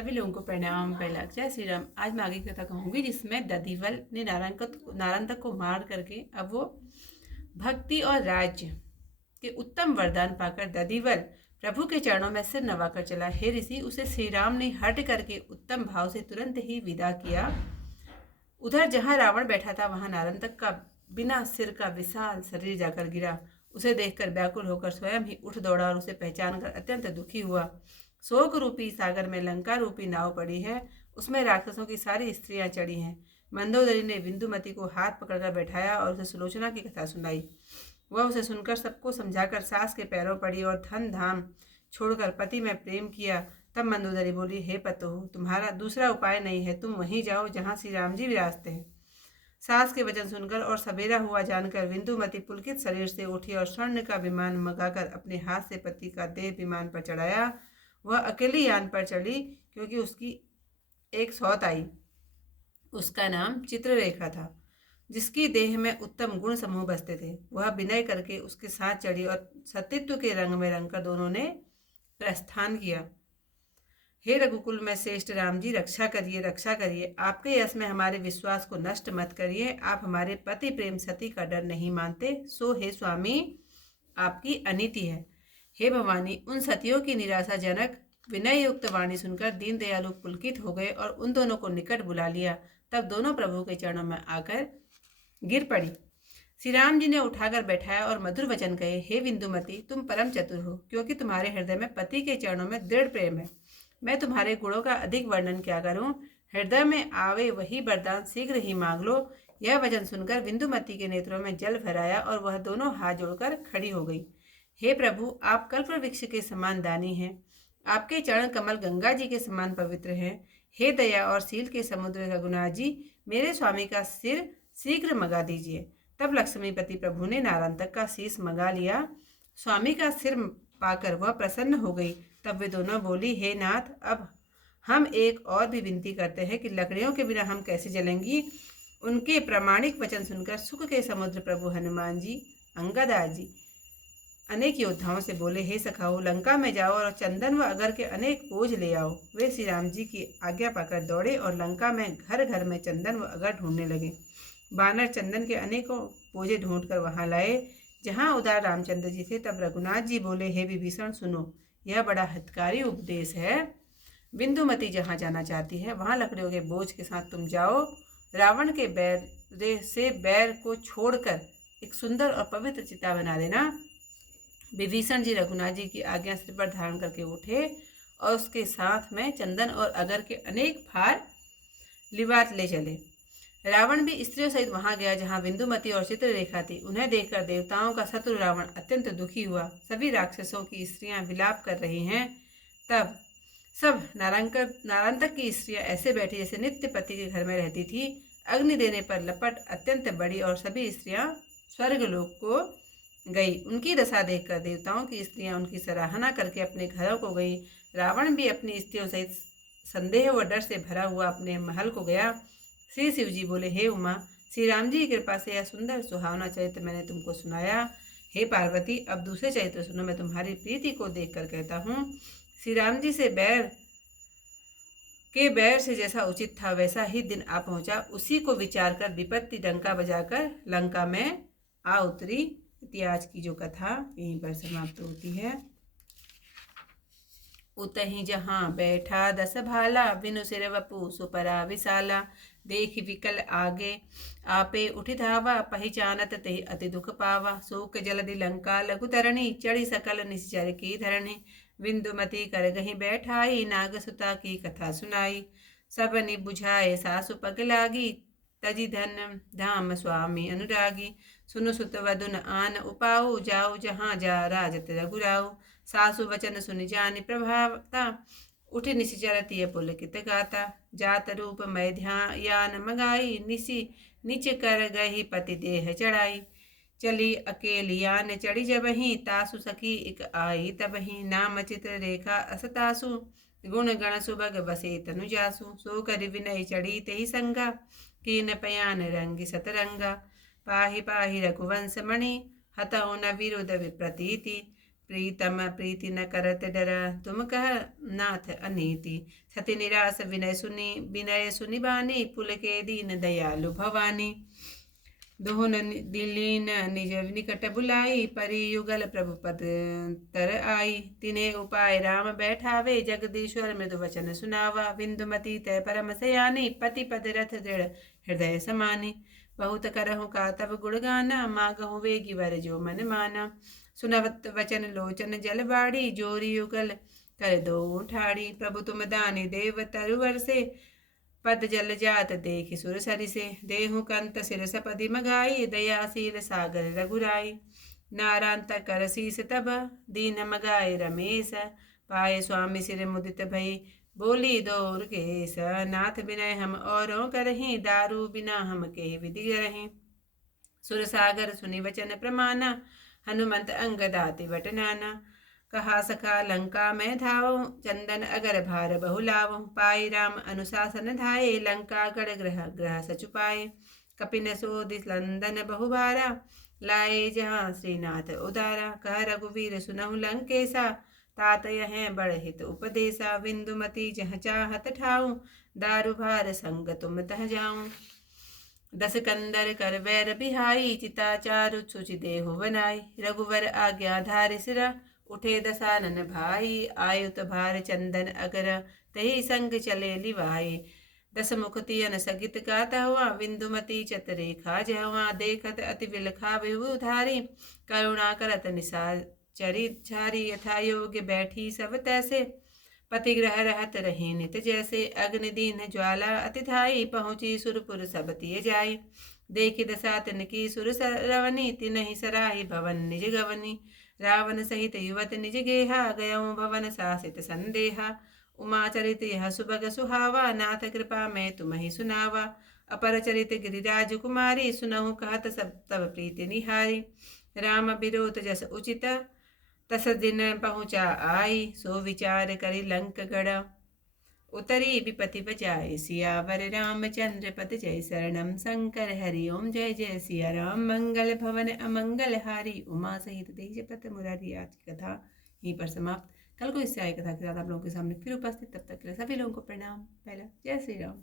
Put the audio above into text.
सभी लोगों को प्रणाम। पहला जय श्री राम। आज मैं आगे की कथा कहूंगी जिसमें दधिवल ने नारायण को मार करके अब वो भक्ति और राज्य के उत्तम वरदान पाकर दधिवल प्रभु के चरणों में सिर नवाकर चला। हे ऋषि, उसे श्री राम ने हट करके उत्तम भाव से तुरंत ही विदा किया। उधर जहां रावण बैठा था वहां नारंतक का बिना सिर का विशाल शरीर जाकर गिरा। उसे देखकर व्याकुल होकर स्वयं ही उठ दौड़ा और उसे पहचान कर अत्यंत दुखी हुआ। शोक रूपी सागर में लंका रूपी नाव पड़ी है, उसमें राक्षसों की सारी स्त्रियां चढ़ी हैं। मंदोदरी ने बिंदुमती को हाथ पकड़कर बैठाया और उसे सुलोचना की कथा सुनाई। वह उसे सुनकर सबको समझाकर सास के पैरों पड़ी और धन धाम छोड़कर पति में प्रेम किया। तब मंदोदरी बोली, हे पतो, तुम्हारा दूसरा उपाय नहीं है, तुम वहीं जाओ जहाँ श्री राम जी विराजते हैं। सास के वचन सुनकर और सवेरा हुआ जानकर बिंदुमती पुलकित शरीर से उठी और स्वर्ण का विमान मंगाकर अपने हाथ से पति का देह विमान पर चढ़ाया। वह अकेली यान पर चढ़ी क्योंकि उसकी एक सौत आई। उसका नाम चित्ररेखा था, जिसकी देह में उत्तम गुण समूह बसते थे। वह विनय करके उसके साथ चढ़ी और सतीत्व के रंग में रंगकर दोनों ने प्रस्थान किया। हे रघुकुल में श्रेष्ठ राम जी, रक्षा करिए, रक्षा करिए। आपके यश में हमारे विश्वास को नष्ट मत करिए। आप हमारे पति प्रेम सती का डर नहीं मानते, सो हे स्वामी, आपकी अनीति है। हे भवानी, उन सतियों की निराशाजनक विनय युक्त वाणी सुनकर दीन दयालु पुलकित हो गए और उन दोनों को निकट बुला लिया। तब दोनों प्रभु के चरणों में आकर गिर पड़ी। श्री राम जी ने उठाकर बैठाया और मधुर वचन कहे, हे बिंदुमती, तुम परम चतुर हो, क्योंकि तुम्हारे हृदय में पति के चरणों में दृढ़ प्रेम है। मैं तुम्हारे गुणों का अधिक वर्णन क्या करूं। हृदय में आवे वही वरदान शीघ्र ही मांग लो। यह वचन सुनकर बिंदुमती के नेत्रों में जल भराया और वह दोनों हाथ जोड़कर खड़ी हो गई। हे प्रभु, आप कल्प वृक्ष के समान दानी हैं। आपके चरण कमल गंगा जी के समान पवित्र हैं। हे दया और शील के समुद्र रघुनाथ जी, मेरे स्वामी का सिर शीघ्र मंगा दीजिए। तब लक्ष्मीपति प्रभु ने नारायण का शीश मंगा लिया। स्वामी का सिर पाकर वह प्रसन्न हो गई। तब वे दोनों बोली, हे नाथ, अब हम एक और भी विनती करते हैं कि लकड़ियों के बिना हम कैसे जलेंगी। उनके प्रामाणिक वचन सुनकर सुख के समुद्र प्रभु हनुमान जी, अंगद जी अनेक योद्धाओं से बोले, हे सखाओ, लंका में जाओ और चंदन व अगर के अनेक बोझ ले आओ। वे श्री राम जी की आज्ञा पाकर दौड़े और लंका में घर घर में चंदन व अगर ढूंढने लगे। बानर चंदन के अनेकों बोझे ढूंढकर वहां लाए जहां उदार रामचंद्र जी थे। तब रघुनाथ जी बोले, हे विभीषण, सुनो, यह बड़ा हितकारी उपदेश है। बिंदुमती जहां जाना चाहती है वहां लकड़ियों के बोझ के साथ तुम जाओ। रावण के बैर को छोड़कर एक सुंदर और पवित्र चिता बना देना। विभीषण जी रघुनाथ जी की आज्ञा सिर पर धारण करके उठे और उसके साथ में चंदन और अगर के अनेक भार लिबात ले चले। रावण भी स्त्रियों सहित वहां गया जहां बिंदुमती और चित्ररेखा थी। उन्हें देखकर देवताओं का शत्रु रावण अत्यंत दुखी हुआ। सभी राक्षसों की स्त्रियां विलाप कर रही हैं। तब सब नारायण की स्त्रियां ऐसे बैठी जैसे नित्य पति के घर में रहती थी। अग्नि देने पर लपट अत्यंत बड़ी और सभी स्त्रियां स्वर्गलोक को गई। उनकी दशा देखकर देवताओं की स्त्रियां उनकी सराहना करके अपने घरों को गई। रावण भी अपनी स्त्रियों सहित संदेह व डर से भरा हुआ अपने महल को गया। श्री शिव जी बोले, हे उमा, श्री राम जी की कृपा से यह सुंदर सुहावना चरित्र मैंने तुमको सुनाया। हे पार्वती, अब दूसरे चरित्र सुनो। मैं तुम्हारी प्रीति को देखकर कहता हूँ। श्री राम जी से बैर से जैसा उचित था वैसा ही दिन आ पहुंचा। उसी को विचार कर विपत्ति डंका बजाकर लंका में आ उतरी। इतिहास की जो कथा यहीं पर समाप्त होती है। उतहि जहाँ बैठा दस भाला, बिनु सिर वपु सुपरा विशाला। देख विकल आगे आपे उठि धावा, पहिचानत ते अति दुख पावा। शोक जलधि लंका लघु तरणी, चढ़ी सकल निश्चर की धरणी। बिंदुमती कर गही बैठाई, नाग सुता की कथा सुनाई। सब नि बुझाए सासु पग लागी, तजी धन धाम स्वामी अनुरागी। सुनु सुत वदुन आन उपाऊ, जाऊ जहाँ जा राजत रघुराऊ। सासु वचन सुनि जानि प्रभावता, उठि निशिचर तिय पुलकित गाता। जात रूप मय ध्यान मगाई, निच कर गही पति देह चढ़ाई। चली अकेलियान चढ़ी जबहि, तासु सखी इक आई तबहि। नाम चित्ररेखा अस तासु, गुण गण सुभग बसे तनु जासु। सो कर विनय चढ़ी तेहि संगा, कीन पयान रंगी सतरंगा। पाहि पाहि रघुवंश मणि, हतौ न विरुद्ध विप्रतीति। प्रीतम प्रीति न करत डर, तुम कह नाथ अनीति। सति निरास विनय सुनि बानी, पुलके दीन दयालु भवानी। दोहन दिलीन निज निकट बुलाई, परि युगल प्रभु पद तर आई। तिन्हें उपाय राम बैठावे, जगदीश्वर मृदु वचन सुनावा। बिंदुमती तय परम सयानी, पति पद रथ दृढ़ हृदय समानी। बहुत करहु का तब गुणगाना, मागहु वेगी वर जो मन माना। सुनवत वचन लोचन जल बाड़ी, जोरी युगल कर दो ठाड़ी। प्रभु तुम दानी देव तरुवर से, पद जल जात देख सुर सरि से। देहु कंत सिर सपदि मगाई, दयाशील सागर रघुराई। नारांत कर शीस तब, दीन मगाए रमेश। पाए स्वामी सिर मुदित भई, बोली दौर केश। नाथ बिनय हम औरों करहीं, दारू बिना हम के विधि करहीं। सुर सागर सुनि वचन प्रमाना, हनुमंत अंगदाति वट नाना। कहा सखा लंका में धावो, चंदन अगर भार बहु लावो। पाई राम अनुशासन धाये, लंका गढ़ ग्रह ग्रह सचुपाए। कपिन सोधि लंदन बहु भारा, लाए जहाँ श्रीनाथ उदारा। कह रघुवीर सुनहु लंकेशा, तात यह बड़ हित उपदेशा। बिंदुमती जह चाहत ठाऊं, दारु भार संग तुम तह जाऊं। दस कंदर कर बैर बिहाई, चिता चारु सुचि देहु बनाई। रघुवर आज्ञा धारि सिरा, उठे दसानन भाई। आयुत भार चंदन अगर, तही संग चले लिवाए। दस मुख तियन सगित गाता हुआ, बिंदुमती चतरेखा जहुआ। देखत अति बिलखा बिहु धारी, करुणा करत निशाचरी झारी। यथा योग्य बैठी सब तैसे, पति ग्रह रहत रहे नित जैसे। अग्नि दीन ज्वाला अति धाई, पहुँची सुरपुर सब तिय जाई। देखि दशा तिनकी सुर रवनी, तिनहि सराही भवन निज गवनी। रावण सहित युवत निज गेहा, गयऊँ भवन सासित संदेहा। उमा चरित यह सुभग सुहावा, नाथ कृपा मैं तुम्हि सुनावा। अपर चरित गिरिराज कुमारी, सुनहु कहत सब तब प्रीति निहारी। राम बिरोत जस उचित, तस दिन पहुँचा आई। सो विचार करि लंक गढ़, उतरी विपति बचाए। सियावर रामचंद्र पद जय, शरणम शंकर हरि ओम जय जय सिया राम। मंगल भवन अमंगल हारी, उमा सहित तेज पत मुरारी। आज की कथा यहीं पर समाप्त। कल को इससे आई कथा के साथ आप लोगों के सामने फिर उपस्थित। तब तक के लिए सभी लोगों को प्रणाम। पहला जय श्री राम।